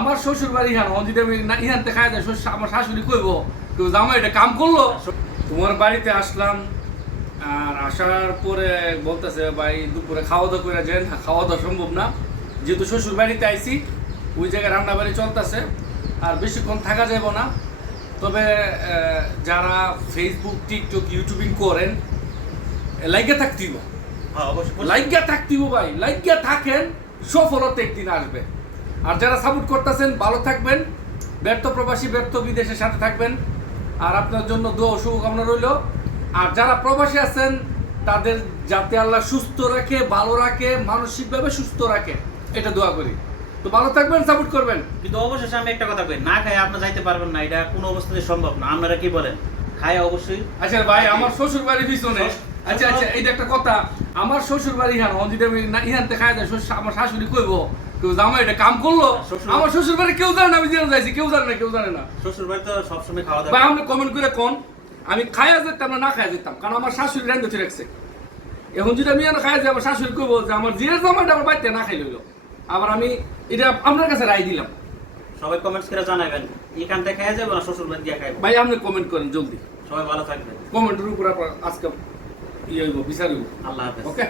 আমার শ্বশুর বাড়ি ইহান যদি আমি ইহানতে খাই যায় আমার শাশুড়ি কইব কেউ জামাই এটা কাম করলো। তোমার বাড়িতে আসলাম, আর আসার পরে বলতেছে ভাই দুপুরে খাওয়া দাওয়া করে যান। খাওয়া দাওয়া সম্ভব না, যেহেতু শ্বশুর বাড়িতে আইছি, ওই জায়গায় রান্না বাড়ি চলতেছে, আর বেশিক্ষণ থাকা যাব না। তবে যারা ফেসবুক, টিকটক, ইউটিউবিং করেন, লাইগা থাকতিব, লাইগা থাকতিব ভাই, লাইগা থাকেন, সফলতা একদিন আসবে। আর যারা সাপোর্ট করতেছেন ভালো থাকবেন, ব্যর্থ প্রবাসী ব্যর্থ বিদেশের সাথে থাকবেন, আর আপনার জন্য দোয়া শুভকামনা রইল। আর যারা প্রবাসী আছেন তাদের যাতে আল্লাহ সুস্থ রাখে, ভালো রাখে, মানসিকভাবে সুস্থ রাখে, এটা দোয়া করি। তো ভালো থাকবেন, সাপোর্ট করবেন। কিন্তু অবশেষে আমি একটা কথা কই, না খাই আপনারা যাইতে পারবেন না, এটা কোনো অবস্থাতে সম্ভব না। আপনারা কি বলেন? খাই অবশ্যই। আচ্ছা ভাই, আমার শ্বশুর বাড়ির পিছনে, আচ্ছা এইটা একটা কথা, আমার শ্বশুর বাড়ি ইহান যদি আমি ইহানতে খাই যায় আমার শাশুড়ি কইব কেউ জামাই এটা কাম করলো। আমার শ্বশুর বাড়ি কেউ জানে না, আমি যেন যাইছি কেউ জানে না, কেউ জানে না। শ্বশুর বাড়ি তো সবসময় খাওয়া দাওয়া। ভাই আপনি কমেন্ট করে কোন আমি খাইয়া যেতাম না খাইয়া যেতাম, কারণ আমার শাশুড়ি রান্ধতে রাখছে। এখন যদি আমি খাইয়া যাই, আমার শাশুড়ি কইব যে আমার জিরের জামাইটা আমার বাড়িতে না খাই লইল। আবার আমি এটা আপনার কাছে রায় দিলাম। সবাই কমেন্টস করে জানাবেন এখান থেকে খাইয়া যাবো না শ্বশুর বাড়ি দিয়ে খাইবো। ভাই আপনি কমেন্ট করেন জলদি, সবাই ভালো থাকবেন। কমেন্টের উপর আজকে ইয়ে হইব, বিচার হইব। আল্লাহ হাফেজ। ওকে।